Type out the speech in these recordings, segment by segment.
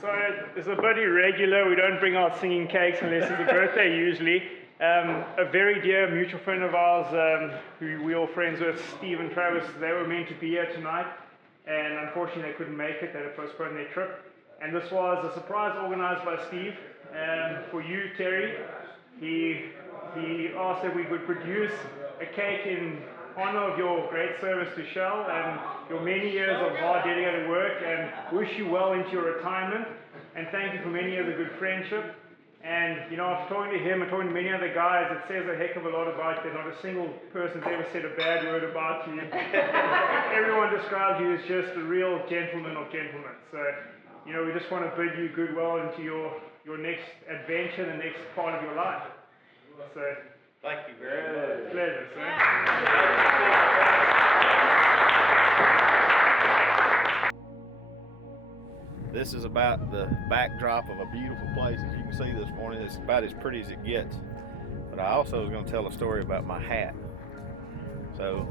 So it's a bit irregular. We don't bring out singing cakes unless it's a birthday usually. A very dear mutual friend of ours, who we're all friends with, Steve and Travis, they were meant to be here tonight, and unfortunately they couldn't make it. They had to postpone their trip. And this was a surprise organized by Steve for you, Terry. He asked that we could produce a cake in honor of your great service to Shell and your many years of hard, dedicated work, and wish you well into your retirement. And thank you for many years of good friendship. And, you know, after talking to him and talking to many other guys, it says a heck of a lot about you. Not a single person's ever said a bad word about you. Everyone describes you as just a real gentleman of gentlemen. So, you know, we just want to bid you goodwill into your next adventure, the next part of your life. So, thank you very much. Pleasure, sir. This is about the backdrop of a beautiful place. As you can see this morning, it's about as pretty as it gets. But I also was going to tell a story about my hat. So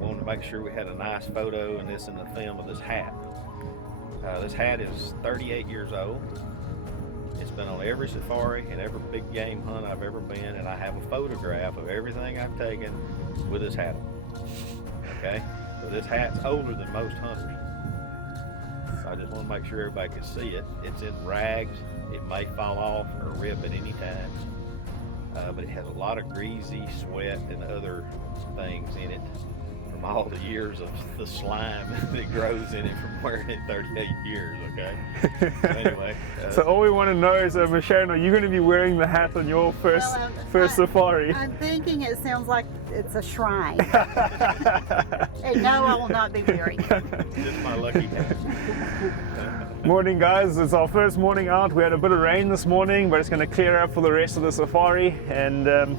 I wanted to make sure we had a nice photo and this in the film of this hat. This hat is 38 years old. It's been on every safari and every big game hunt I've ever been, and I have a photograph of everything I've taken with this hat on. Okay? So this hat's older than most hunters. I just want to make sure everybody can see it. It's in rags. It may fall off or rip at any time. But it has a lot of greasy sweat and other things in it from all the years of the slime that grows in it from wearing it 38 years, okay? So anyway. So all we want to know is, Sharon, are you going to be wearing the hat on your first safari? I'm thinking it sounds like it's a shrine. And no, I will not be wearing it. Just my lucky hat. Morning, guys. It's our first morning out. We had a bit of rain this morning, but it's going to clear up for the rest of the safari. And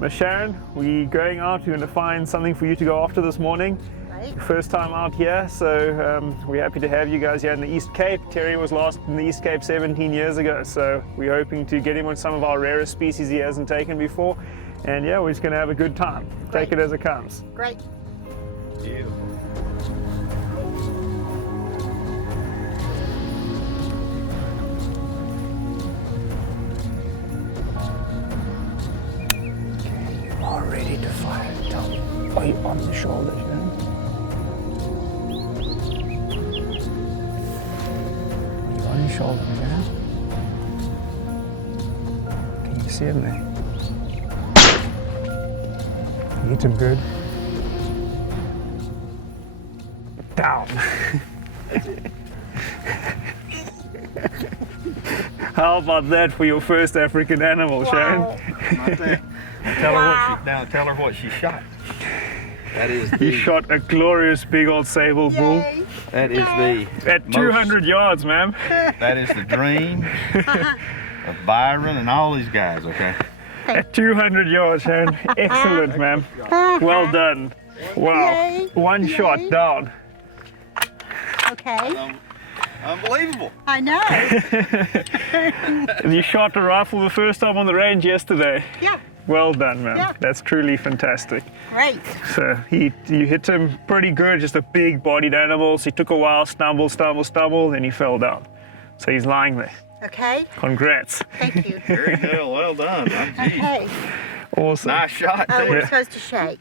Miss Sharon, we're going out. We're going to find something for you to go after this morning. Right. First time out here, so we're happy to have you guys here in the East Cape. Terry was last in the East Cape 17 years ago, so we're hoping to get him on some of our rarest species he hasn't taken before. And yeah, we're just going to have a good time. Great. Take it as it comes. Great. Beautiful. Are ready to fire. Tell me. Are you on the shoulders, man? Are you on your shoulders, man? Can you see him there? Hit him good. Down. How about that for your first African animal, Wow. Sharon? Tell her what she shot. That is You shot a glorious big old Sable bull. Yay. That is the At 200 yards, ma'am. That is the dream of Byron and all these guys, okay? At 200 yards, Sharon. Excellent, ma'am. Well done. Wow. Yay. One shot down. Okay. Unbelievable. I know. And you shot a rifle the first time on the range yesterday. Yeah. Well done, ma'am. Yeah. That's truly fantastic. Great. So you hit him pretty good, just a big bodied animal. So he took a while, stumble, then he fell down. So he's lying there. Okay. Congrats. Thank you. Very good. Well done. Okay. Awesome. Nice shot, Oh, too. we're supposed to shake.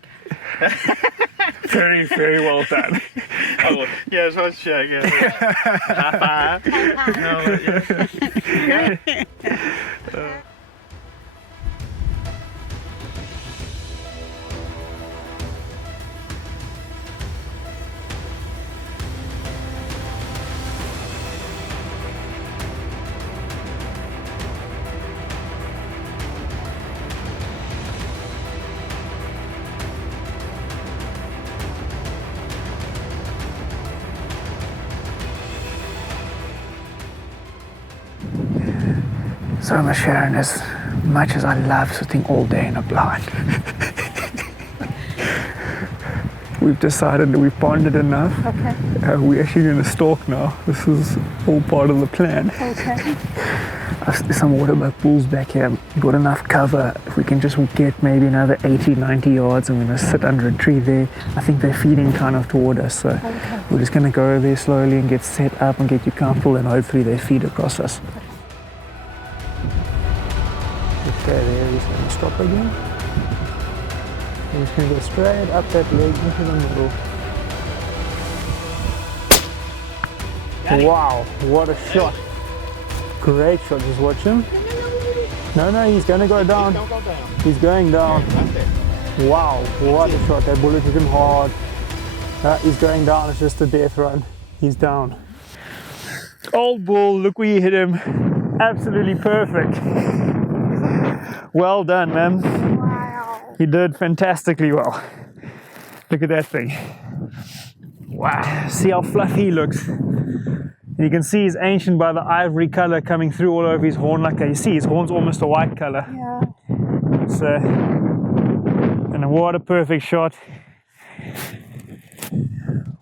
Very, very well done. Oh, yeah, it's supposed to shake. Yeah. High five. High five. No, yeah. So, Miss Sharon, as much as I love sitting all day in a blind, we've decided that we've bonded enough. Okay. We're actually going to stalk now. This is all part of the plan. Okay. There's some Waterbuck bulls back here. We've got enough cover. If we can just get maybe another 80, 90 yards, I'm going to sit under a tree there. I think they're feeding kind of toward us. So we're just going to go there slowly and get set up and get you comfortable, and hopefully they feed across us. Okay, there, just going to stop again. We're just going to go straight up that leg into the middle. Wow, what a shot. Great shot, just watch him. No, he's going to go down. Don't go down. He's going down. Right there. Wow, what a shot. That bullet hit him hard. He's going down, it's just a death run. He's down. Old bull, look where you hit him. Absolutely perfect. Well done, man. Wow. You did fantastically well. Look at that thing. Wow, see how fluffy he looks. And you can see he's ancient by the ivory color coming through all over his horn like that. You see his horn's almost a white color. Yeah. So, and what a perfect shot.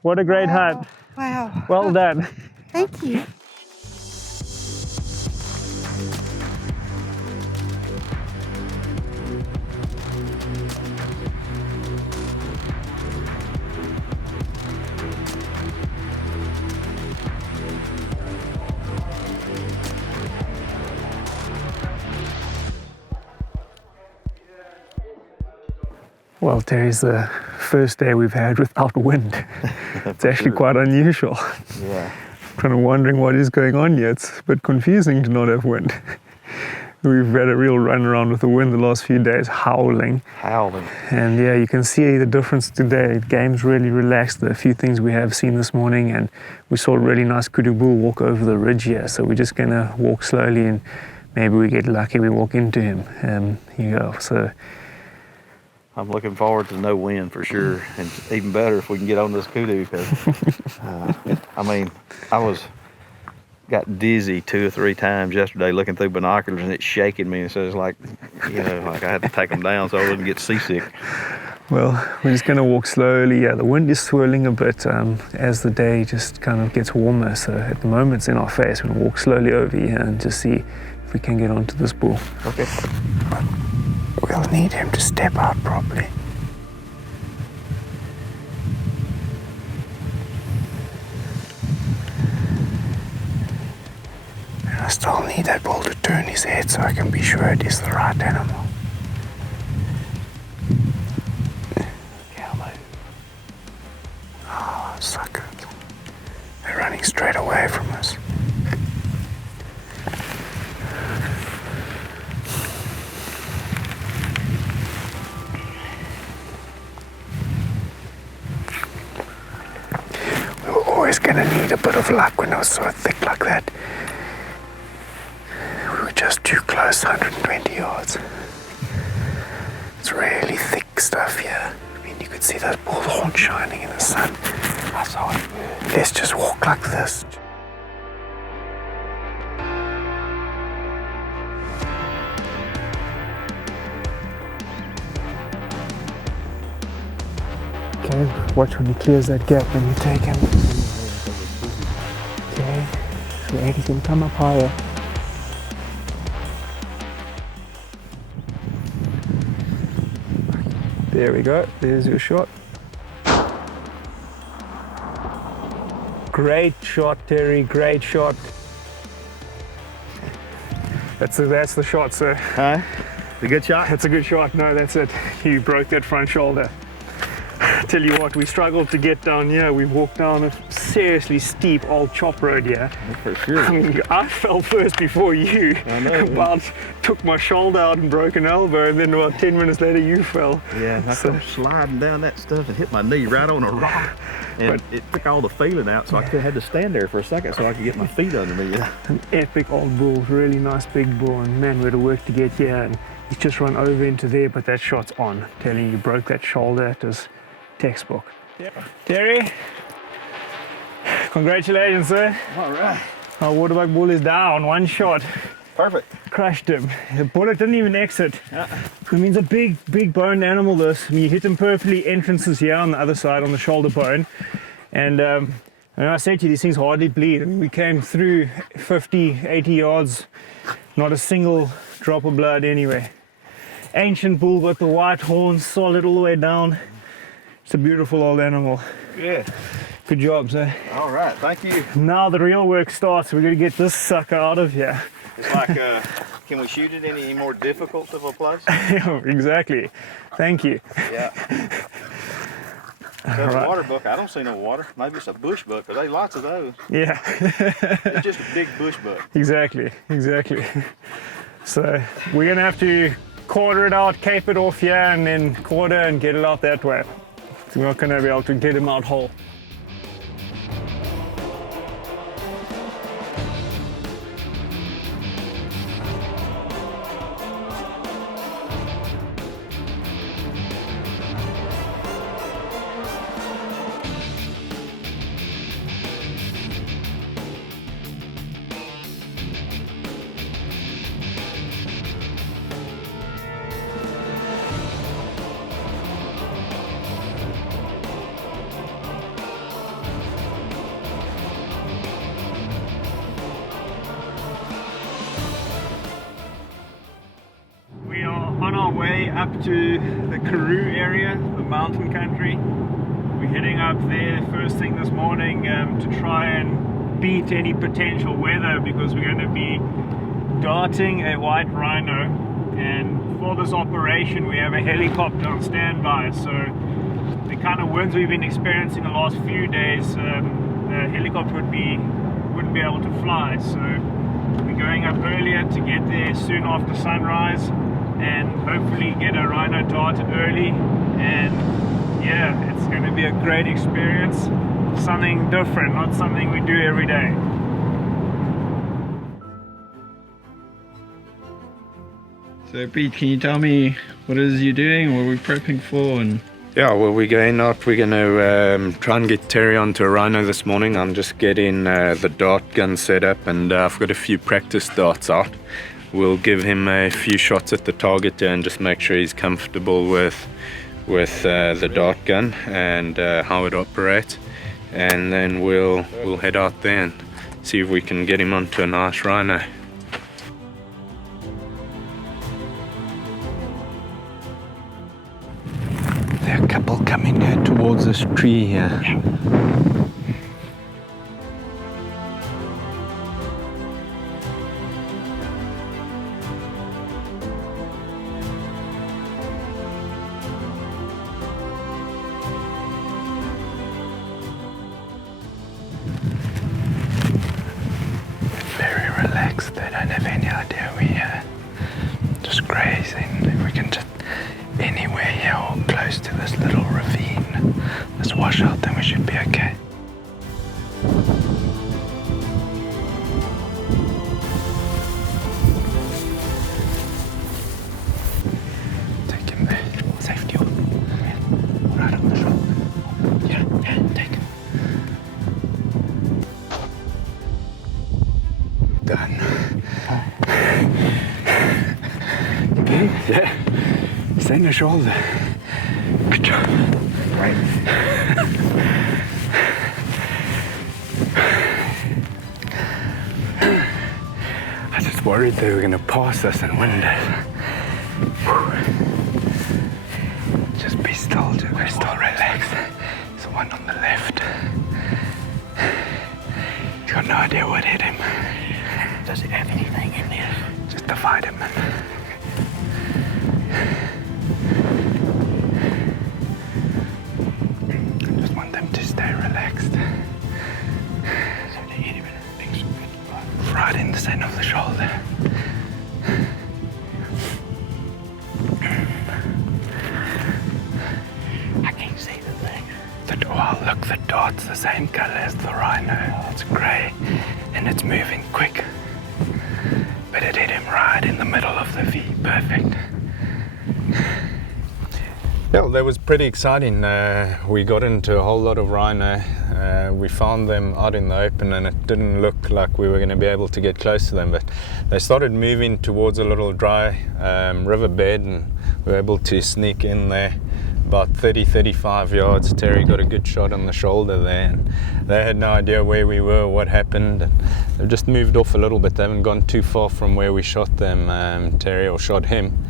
What a great hunt. Wow. Well done. Thank you. Well, Terry's the first day we've had without wind. It's actually quite unusual. Yeah. Kind of wondering what is going on here. It's a bit confusing to not have wind. We've had a real run around with the wind the last few days, howling. And yeah, you can see the difference today. The game's really relaxed. There are a few things we have seen this morning, and we saw a really nice kudu bull walk over the ridge here. So we're just gonna walk slowly, and maybe we get lucky, we walk into him. Here you go. So I'm looking forward to no wind for sure, and even better if we can get on this kudu, because I mean, got dizzy 2 or 3 times yesterday looking through binoculars, and it's shaking me, and so it's like, you know, like I had to take them down so I wouldn't get seasick. well, we're just going to walk slowly. Yeah, the wind is swirling a bit as the day just kind of gets warmer, so at the moment it's in our face. We'll walk slowly over here and just see if we can get onto this bull. Okay. We'll need him to step out properly. And I still need that bull to turn his head so I can be sure it is the right animal. Oh, suckers. They're running straight away from us. Always gonna need a bit of luck when it was so thick like that. We were just too close, 120 yards. It's really thick stuff here. I mean, you could see those bull horns shining in the sun. I saw it. Let's just walk like this. Okay, watch when he clears that gap and you take him. Okay, so he's gonna come up higher. There we go, there's your shot. Great shot, Terry, great shot. That's the shot, sir. Huh? A good shot? That's a good shot. No, that's it. You broke that front shoulder. Tell you what, we struggled to get down here. We walked down a seriously steep old chop road here. For sure. I mean, I fell first before you. I know. About took my shoulder out and broke an elbow, and then about 10 minutes later you fell. Yeah, I come sliding down that stuff and hit my knee right on a rock. And it took all the feeling out, so I had to stand there for a second so I could get my feet under me. Yeah. An epic old bull, really nice big bull, and man, we had to work to get here, and he's just run over into there, but that shot's on. Telling you, broke that shoulder. It was textbook. Yeah. Terry, congratulations, sir. All right. Our Waterbuck bull is down, one shot. Perfect. Crushed him. The bullet didn't even exit. I mean, it's a big boned animal, this. I mean, you hit him perfectly, entrances here on the other side, on the shoulder bone. And I said to you, these things hardly bleed. I mean, we came through 50, 80 yards, not a single drop of blood anywhere. Ancient bull with the white horns, solid all the way down. It's a beautiful old animal. Yeah. Good job, sir. All right, thank you. Now the real work starts. We're going to get this sucker out of here. It's like, can we shoot it any more difficult of a place? Exactly. Thank you. Yeah. So the Waterbuck, I don't see no water. Maybe it's a bushbuck, but there's lots of those. Yeah. It's just a big bushbuck. Exactly. So we're going to have to quarter it out, cape it off here, and then quarter and get it out that way. So we're not going to be able to get him out whole. On our way up to the Karoo area, the mountain country. We're heading up there first thing this morning to try and beat any potential weather, because we're going to be darting a white rhino, and for this operation we have a helicopter on standby. So the kind of winds we've been experiencing the last few days, the helicopter wouldn't be able to fly. So we're going up earlier to get there soon after sunrise, and hopefully get a rhino darted early. And yeah, it's going to be a great experience, something different, not something we do every day. So Pete, can you tell me what it is you're doing, what we're prepping for? And yeah, well, we're going to try and get Terry onto a rhino this morning. I'm just getting the dart gun set up, and I've got a few practice darts out. We'll give him a few shots at the target and just make sure he's comfortable with the dart gun and how it operates, and then we'll head out there and see if we can get him onto a nice rhino. There are a couple coming towards this tree here. Yeah. They don't have any idea we're just grazing. We can just anywhere here or close to this little ravine, this washout, then we should be okay. Take him there. Safety on. Right on the shoulder. Yeah, take him. Done. You get it? Yeah. It's in the shoulder. Good job. Right. I just worried they were going to pass us and wind us. Just be still, relax. There's one on the left. He's got no idea what hit him. Does it have anything in there? Just the vitamin. Just want them to stay relaxed. So they hit him in a big spot. Right in the center of the shoulder. I can't see the thing. Oh, look, the dart's the same color as the rhino. It's grey and it's moving quick. But it hit him right in the middle of the V. Perfect. Yeah, that was pretty exciting. We got into a whole lot of rhino. We found them out in the open and it didn't look like we were going to be able to get close to them, but they started moving towards a little dry riverbed and we were able to sneak in there about 30-35 yards. Terry got a good shot on the shoulder there and they had no idea where we were, what happened. And they've just moved off a little bit. They haven't gone too far from where we shot them, Terry, or shot him.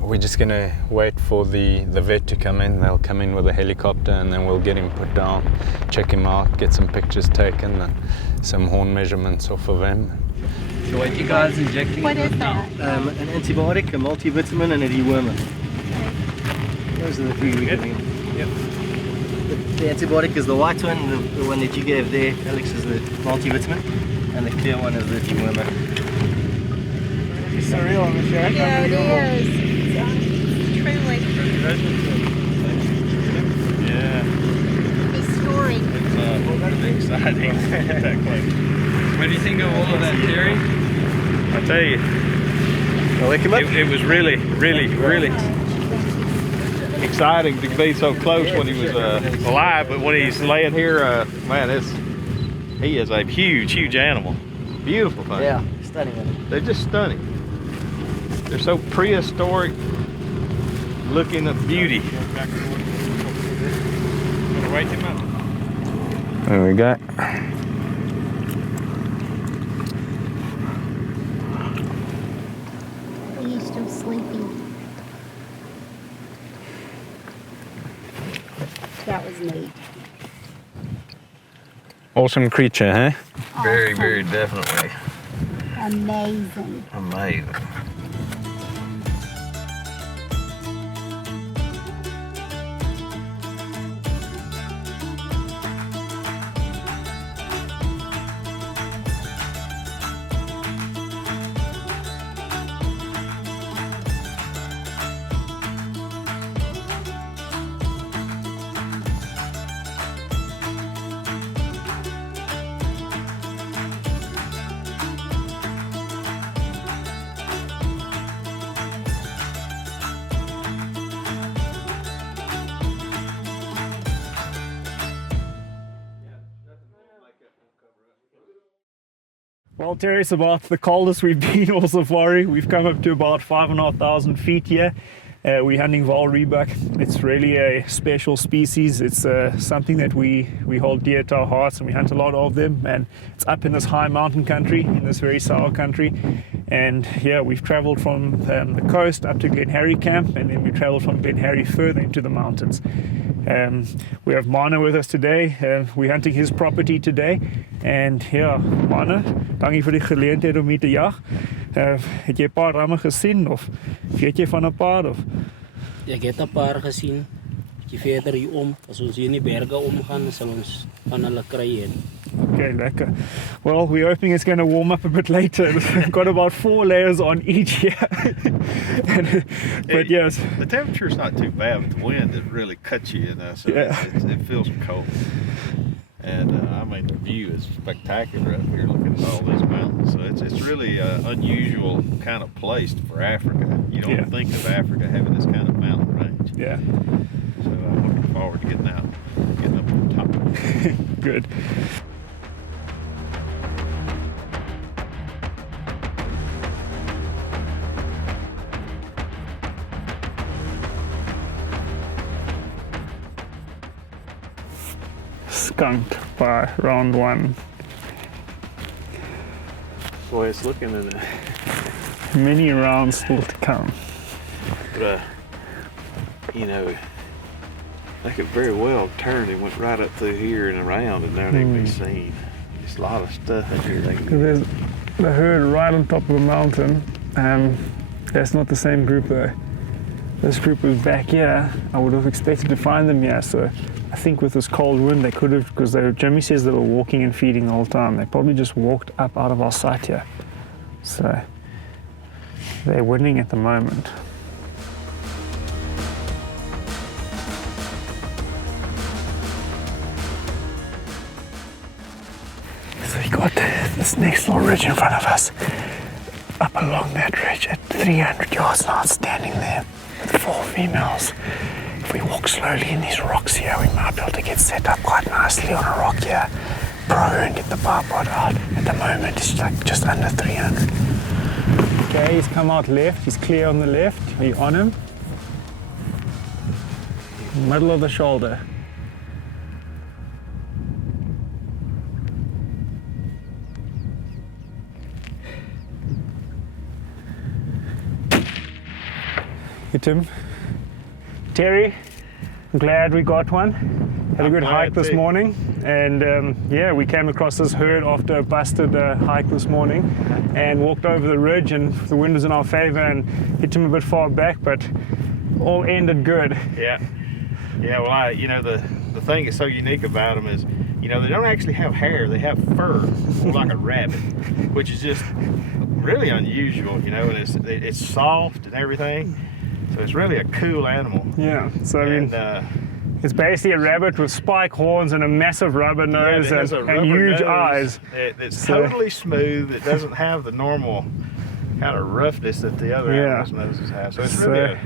We're just going to wait for the vet to come in. They'll come in with a helicopter and then we'll get him put down, check him out, get some pictures taken and some horn measurements off of him. So what you guys injecting? What is that? An antibiotic, a multivitamin and a dewormer. Those are the three we're giving him. Yep. The antibiotic is the white one, the one that you gave there, Alex, is the multivitamin, and the clear one is the dewormer. It's surreal on the show. Yeah, it is. Truly. Yeah, His story. it's exciting. What do you think of all of that, Terry? I tell you, it was really exciting to be so close when he was alive, but when he's laying here, man, he is a huge animal. Beautiful thing. Yeah, stunning. They're just stunning. They're so prehistoric looking at beauty. Wake him up. There we go. He's still sleeping. That was neat. Awesome creature, huh? Very definitely Amazing. amazing. Well, Terry, it's about the coldest we've been all safari. We've come up to about 5,500 feet here. We're hunting Vaal Rhebuck. It's really a special species. It's something that we hold dear to our hearts, and we hunt a lot of them. And it's up in this high mountain country, in this very sour country. And yeah, we've traveled from the coast up to Glenharry camp, and then we traveled from Glenharry further into the mountains. We have Mana with us today. We're hunting his property today. And yeah, Mana, dankie vir die geleentheid om hier te jag. Het jy 'n paar ramme gesien of weet jy van 'n paar of? Ek het 'n paar gesien. Bietjie verder hier om, as ons hier in die berge omgaan, sal ons van hulle kry. Okay, lekker. Well, we're hoping it's going to warm up a bit later. We've got about 4 layers on each here. But yes. The temperature's not too bad, but the wind, it really cuts you, so Yeah. it feels cold. And I mean, the view is spectacular up here, looking at all these mountains. So it's really an unusual kind of place for Africa. You don't think of Africa having this kind of mountain range. Yeah. So I'm looking forward to getting up on top. Good. Skunked by round 1. Boy, it's looking in it. Many rounds still to come. But, they could very well turn and went right up through here and around and never even be seen. There's a lot of stuff up here. There's the herd right on top of the mountain. That's not the same group though. This group was back here. I would have expected to find them here, so I think with this cold wind they could have, because Jimmy says they were walking and feeding the whole time. They probably just walked up out of our sight here. So they're winning at the moment. So we got this next little ridge in front of us. Up along that ridge at 300 yards now, standing there with 4 females. If we walk slowly in these rocks here, we might be able to get set up quite nicely on a rock here. Pro and get the bipod out. At the moment, it's like just under 300. Okay, he's come out left. He's clear on the left. Are you on him? Middle of the shoulder. Hit him. Terry, I'm glad we got one. Had a good hike this morning, and yeah, we came across this herd after a busted hike this morning and walked over the ridge, and the wind was in our favor and hit him a bit far back, but all ended good. Yeah. Yeah, well, you know, the thing that's so unique about them is, you know, they don't actually have hair, they have fur, like a rabbit, which is just really unusual, you know, and it's soft and everything. So it's really a cool animal. Yeah, so I mean, it's basically a rabbit with spike horns and a massive rubber nose and huge eyes. It's totally smooth. It doesn't have the normal kind of roughness that the other animals' noses have. So it's really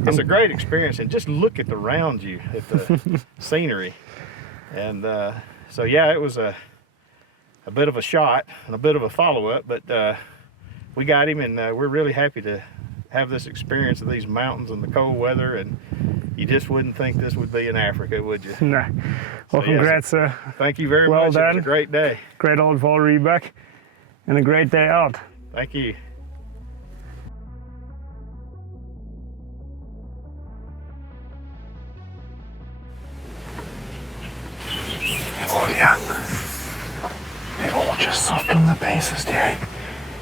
it's a great experience. And just look at around you at the scenery. And so yeah, it was a bit of a shot and a bit of a follow-up, but we got him, and we're really happy to have this experience of these mountains and the cold weather, and you just wouldn't think this would be in Africa, would you? No. Well, congrats, sir. Thank you very much. Done. It was a great day. Great old Vaal Rhebuck, and a great day out. Thank you. Oh yeah. They've all just softened the bases, Terry.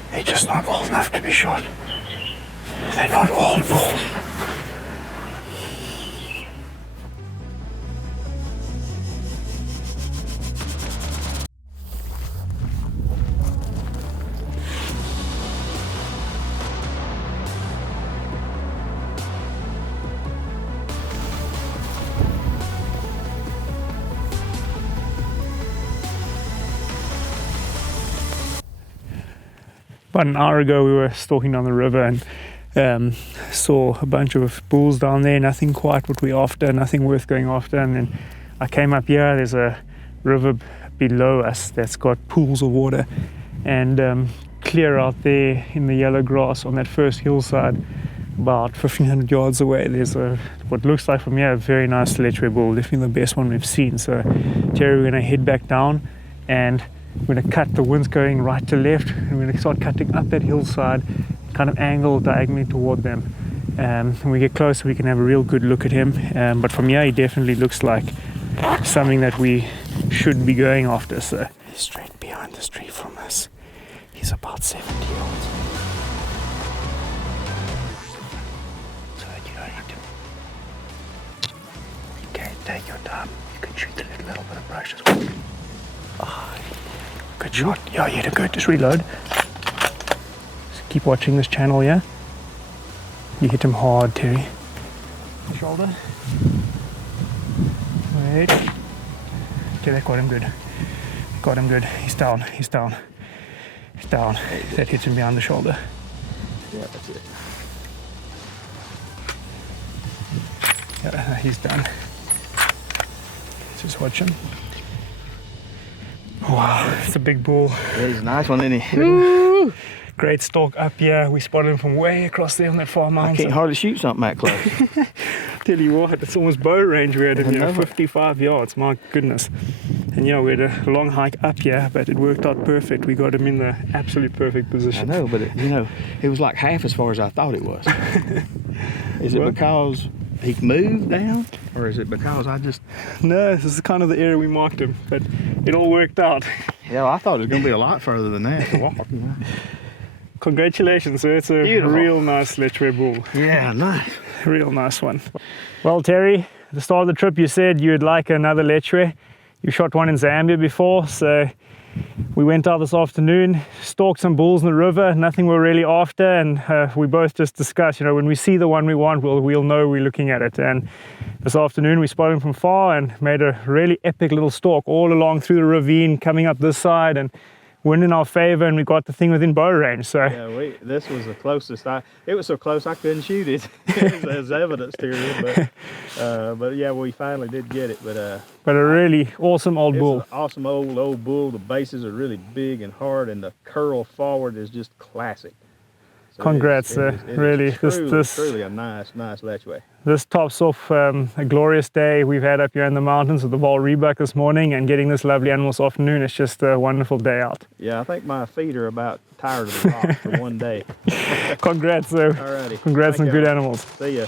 They're just not old enough to be shot. They're not old bulls. About an hour ago we were stalking down the river and saw a bunch of bulls down there, nothing quite what we're after, nothing worth going after, and then I came up here. There's a river below us that's got pools of water, and clear out there in the yellow grass on that first hillside about 1,500 yards away there's what looks like from here a very nice Lechwe bull, definitely the best one we've seen. So Terry, we're going to head back down and we're going to cut. The wind's going right to left, and we're going to start cutting up that hillside, kind of angle diagonally toward them. When we get closer we can have a real good look at him, but from here he definitely looks like something that we should be going after. So he's straight behind this tree from us. He's about 70 yards. So that you don't hit him. Okay, take your time. You can shoot a little bit of brush as well. Good shot. Yeah, you did good. Just reload. Just keep watching this channel, yeah? You hit him hard, Terry. Shoulder. Wait. Okay, that got him good. Got him good. He's down. He's down. He's down. That hits him behind the shoulder. Yeah, that's it. Yeah, he's done. Just watch him. Wow, it's a big bull. Yeah, he's a nice one, isn't he? Woo! Great stalk up here. We spotted him from way across there on that far mountain. I can't hardly shoot something that close. Tell you what, it's almost bow range. We had it 55 yards, my goodness. And yeah, we had a long hike up here, but it worked out perfect. We got him in the absolute perfect position. I know, but it was like half as far as I thought it was. Is it because he moved down, or is it because I just... No, this is kind of the area we marked him, but it all worked out. Yeah, I thought it was going to be a lot further than that to walk. Congratulations, sir. It's a real nice Lechwe bull. Yeah, nice. Real nice one. Well, Terry, at the start of the trip you said you'd like another Lechwe. You shot one in Zambia before, so we went out this afternoon, stalked some bulls in the river, nothing we're really after, and we both just discussed, when we see the one we want, we'll know we're looking at it. And this afternoon we spotted him from far and made a really epic little stalk all along through the ravine, coming up this side, and wind in our favor and we got the thing within bow range. So Yeah, this was the closest. It was so close I couldn't shoot it. There's evidence to it, but yeah, we finally did get it. But a really awesome old it's bull. an awesome old bull. The bases are really big and hard, and the curl forward is just classic. So Congrats, really. Truly a nice Lechwe. This tops off a glorious day we've had up here in the mountains with the Vaal Rhebuck this morning, and getting this lovely animal this afternoon. It's just a wonderful day out. Yeah, I think my feet are about tired of the rock for one day. Congrats, sir. Alrighty. Congrats on good animals. See ya.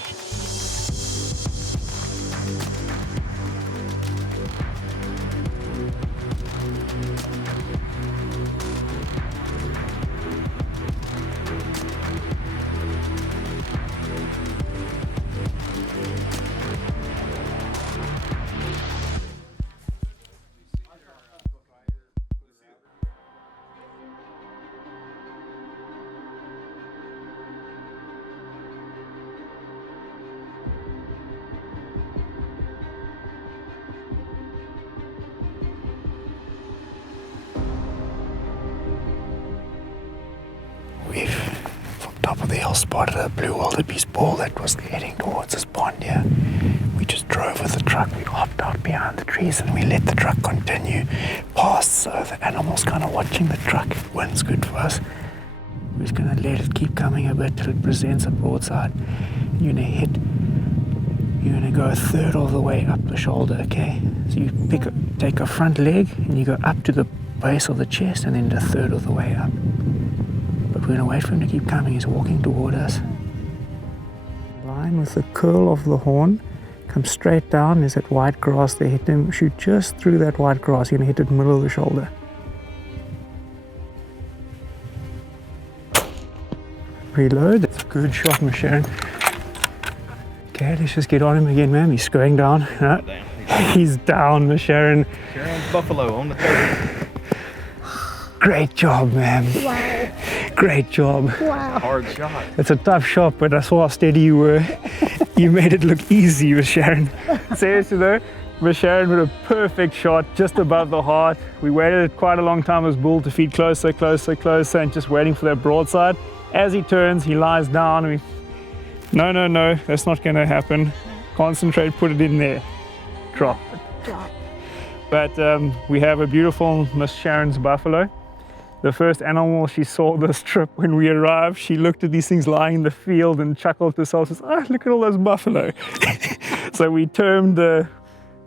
We've, from top of the hill, spotted a blue wildebeest bull that was heading towards this pond here. We just drove with the truck, we hopped out behind the trees and we let the truck continue past, so the animal's kind of watching the truck. Wind's good for us. We're just going to let it keep coming a bit till it presents a broadside. You're going to go a third of the way up the shoulder, okay? So you take a front leg and you go up to the base of the chest and then a third of the way up. But we're going to wait for him to keep coming. He's walking toward us. Line with the curl of the horn. Come straight down. There's that white grass there. Hit him. Shoot just through that white grass. You're going to hit it middle of the shoulder. Reload. That's a good shot, Miss Sharon. Okay, let's just get on him again, man. He's going down. He's down, Miss Sharon. Sharon's buffalo on the table. Great job, man. Wow. Great job. Wow. Hard shot. It's a tough shot, but I saw how steady you were. You made it look easy, Miss Sharon. Seriously though, Miss Sharon with a perfect shot just above the heart. We waited quite a long time as bull to feed closer, and just waiting for that broadside. As he turns, he lies down. No, that's not going to happen. Concentrate, put it in there. Drop. But we have a beautiful Miss Sharon's buffalo. The first animal she saw this trip when we arrived, she looked at these things lying in the field and chuckled to herself, says, "Oh, look at all those buffalo." So we termed the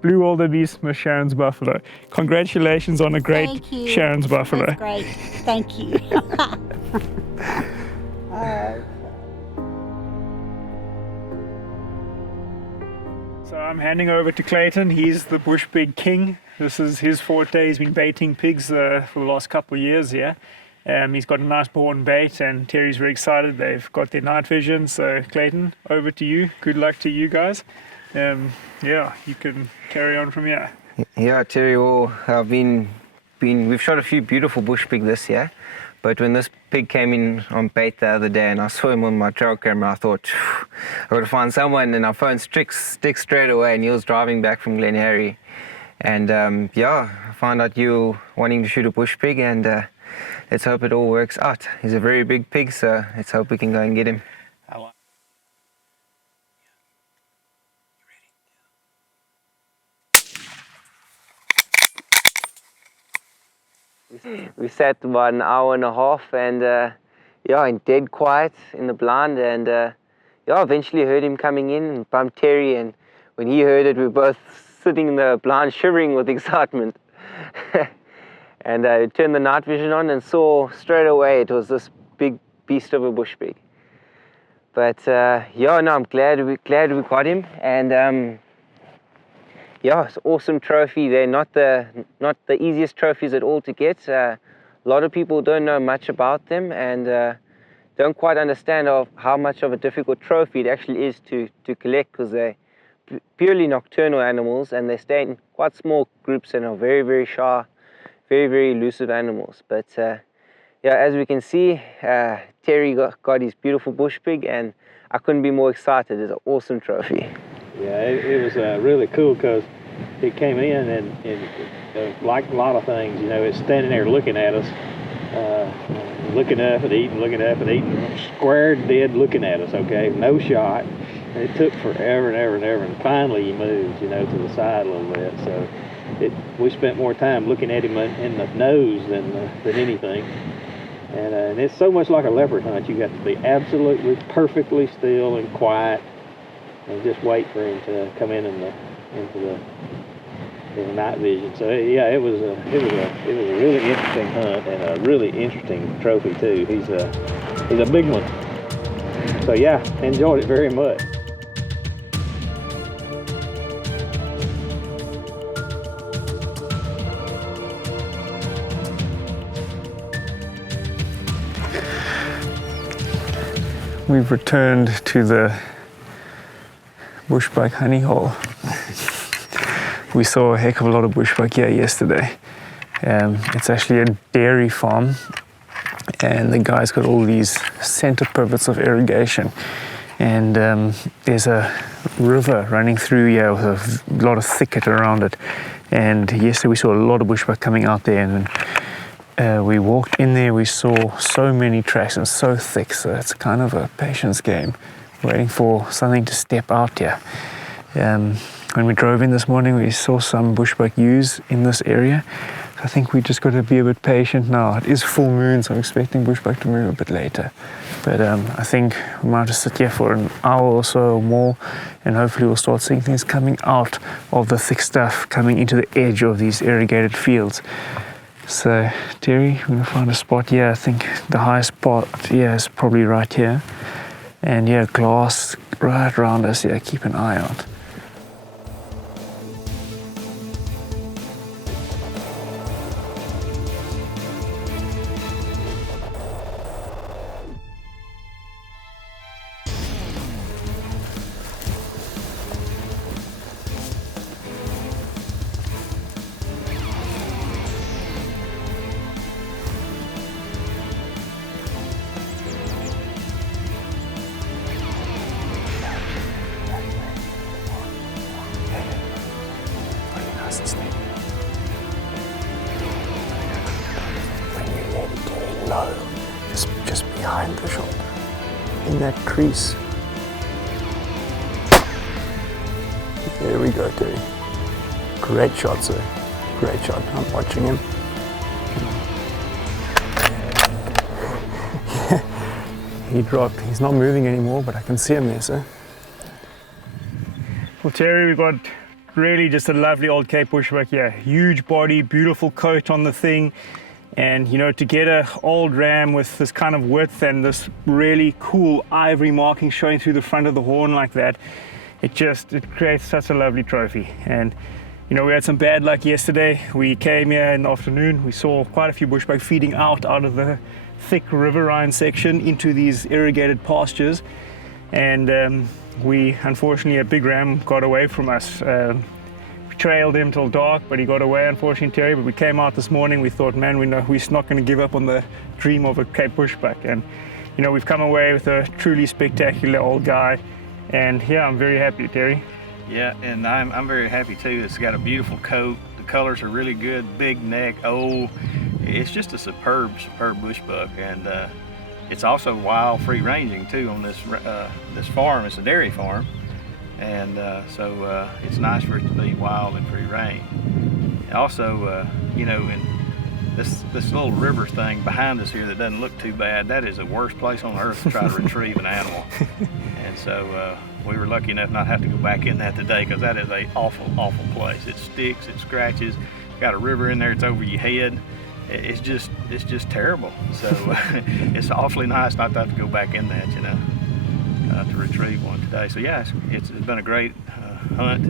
blue wildebeest Miss Sharon's buffalo. Congratulations on a great Sharon's buffalo. That's great. Thank you. So I'm handing over to Clayton. He's the Bushpig king. This is his forte. He's been baiting pigs for the last couple of years here. He's got a nice born bait, and Terry's very excited. They've got their night vision. So Clayton, over to you. Good luck to you guys. Yeah, you can carry on from here. Yeah, Terry, we've shot a few beautiful bush pig this year, but when this pig came in on bait the other day and I saw him on my trail camera, I thought, I've got to find someone, and I phoned Stick straight away, and he was driving back from Glen Harry. And I found out you were wanting to shoot a bush pig, and let's hope it all works out. He's a very big pig, so let's hope we can go and get him. We sat about an hour and a half, and in dead quiet in the blind, and eventually heard him coming in and bumped Terry, and when he heard it, we were both sitting in the blind shivering with excitement. And I turned the night vision on and saw straight away it was this big beast of a bush pig. But I'm glad we got him, and it's an awesome trophy. They're not the easiest trophies at all to get. A lot of people don't know much about them, and don't quite understand how much of a difficult trophy it actually is to collect, because they're purely nocturnal animals, and they stay in quite small groups and are very, very shy, very, very elusive animals. But as we can see, Terry got his beautiful bush pig, and I couldn't be more excited. It's an awesome trophy. Yeah, it was really cool, because it came in and like a lot of things, it's standing there looking at us, looking up and eating, square dead looking at us, okay, no shot. And it took forever and ever and ever, and finally he moved, you know, to the side a little bit. So we spent more time looking at him in the nose than anything. And it's so much like a leopard hunt. You got to be absolutely perfectly still and quiet, and just wait for him to come in into the night vision. So yeah, it was a really interesting hunt and a really interesting trophy too. He's a big one. So yeah, enjoyed it very much. We've returned to the Bushbuck honey hole. We saw a heck of a lot of bushbuck here yesterday. It's actually a dairy farm, and the guy's got all these center pivots of irrigation, and there's a river running through here with a lot of thicket around it. And yesterday we saw a lot of bushbuck coming out there, and we walked in there, we saw so many tracks and so thick, so it's kind of a patience game, waiting for something to step out here. When we drove in this morning, we saw some bushbuck ewes in this area. So I think we just got to be a bit patient now. It is full moon, so I'm expecting bushbuck to move a bit later. But I think we might just sit here for an hour or so or more, and hopefully we'll start seeing things coming out of the thick stuff, coming into the edge of these irrigated fields. So, Terry, we're going to find a spot here. I think the highest spot here is probably right here. And yeah, glass right around us here. Keep an eye out. When you let it very low, just behind the shoulder, in that crease. There we go, Terry. Great shot, sir. Great shot. I'm watching him. He dropped. He's not moving anymore, but I can see him there, sir. Well, Terry, we've got really just a lovely old Cape Bushbuck here. Huge body, beautiful coat on the thing. And you know, to get an old ram with this kind of width and this really cool ivory marking showing through the front of the horn like that, it creates such a lovely trophy. And you know, we had some bad luck yesterday. We came here in the afternoon, we saw quite a few bushbuck feeding out of the thick riverine section into these irrigated pastures. And we, unfortunately, a big ram got away from us. We trailed him till dark, but he got away, unfortunately, Terry. But we came out this morning, we thought, man, we're not going to give up on the dream of a Cape Bushbuck. And you know, we've come away with a truly spectacular old guy. And yeah, I'm very happy, Terry. Yeah, and I'm very happy too. It's got a beautiful coat. The colors are really good. Big neck, old. It's just a superb bushbuck, and it's also wild, free ranging too on this farm. It's a dairy farm, and so it's nice for it to be wild and free range. Also, you know, in this little river thing behind us here that doesn't look too bad, that is the worst place on earth to try to retrieve an animal. And so we were lucky enough not to have to go back in that today, because that is a awful place. It sticks, it scratches. Got a river in there, it's over your head. It's just terrible. So it's awfully nice not to have to go back in that, you know, to retrieve one today. So yeah, it's been a great hunt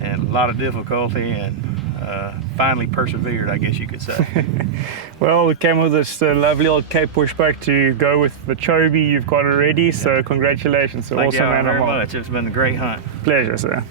and a lot of difficulty, and finally persevered, I guess you could say. Well, we came with this lovely old Cape Bushbuck to go with the Chobe you've got already. So congratulations, Thank awesome you animal. very much. It's been a great hunt. Pleasure, sir.